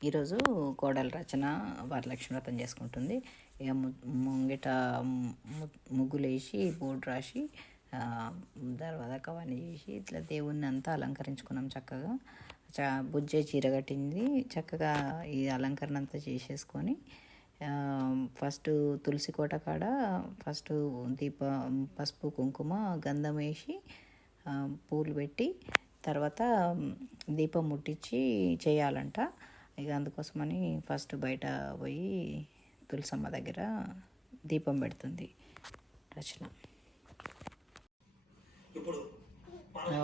ఈరోజు కోడల రచన వరలక్ష్మి వ్రతం చేసుకుంటుంది. ఇక ము- ముంగిట ముగ్గులేసి ముగ్గులు వేసి బోర్డు రాసి ఆ, తర్వాత చేసి ఇట్లా దేవుణ్ణి అంతా అలంకరించుకున్నాం చక్కగా. చ బుజ్జే చీర కట్టింది. చక్కగా ఈ అలంకరణ అంతా చేసేసుకొని ఫస్ట్ తులసి కోట కాడ ఫస్ట్ దీప పసుపు కుంకుమ గంధం వేసి పూలు పెట్టి తర్వాత దీపం ముట్టించి చేయాలంట. ఇక అందుకోసమని ఫస్ట్ బయట పోయి తులసమ్మ దగ్గర దీపం పెడుతుంది రచన.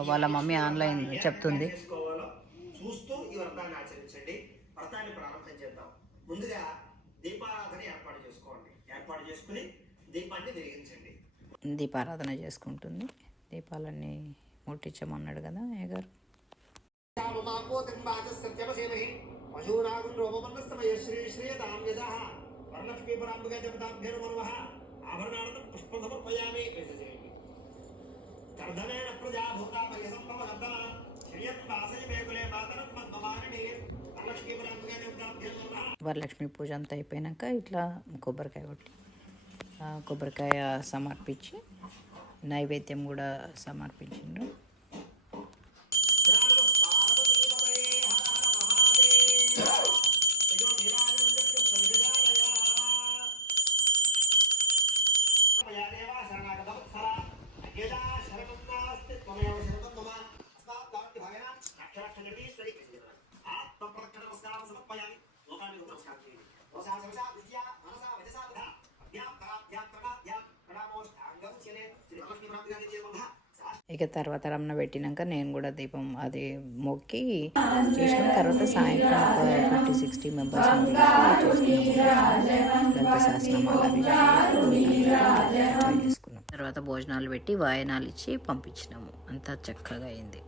వాళ్ళ మమ్మీ ఆన్లైన్ చెప్తుంది. చేసుకోవాలో చూస్తూ ఈ వ్రతాన్ని ఆచరించండి. వ్రతాన్ని ప్రారంభం చేద్దాం. ముందుగా దీపారాధన ఏర్పాటు చేసుకోండి. ఏర్పాటు చేసుకుని దీపాన్ని వెలిగించండి. దీపారాధన చేసుకుంటుంది. దీపాలన్నీ ముట్టించమన్నాడు కదా అయ్యగారు. సత్యమసేమహి శ్రీ శ్రీయతాం యజః వరలక్ష్మీ పరాంబిక దేవతాభ్యో నమః ఆభరణార్థం పుష్పం సమర్పయామి చేయండి కర్ధమేన ప్రజా భూతాపయ సంభవగత శ్రియత్ వాసయ మాతరం పద్మమానిని వరలక్ష్మీ పరాంబిక దేవతాభ్యో వరలక్ష్మి పూజ అంతా అయిపోయినాక ఇట్లా కొబ్బరికాయ కొట్టి కొబ్బరికాయ సమర్పించి నైవేద్యం కూడా సమర్పించిండ్రు ఇక తర్వాత రమణ పెట్టినాక నేను కూడా దీపం అది మొక్కి చేసిన తర్వాత సాయంత్రం ఒక ఫిఫ్టీ సిక్స్టీ మెంబర్స్ చేసుకున్నాం తర్వాత భోజనాలు పెట్టి వాయనాలు ఇచ్చి పంపించినాము అంతా చక్కగా అయింది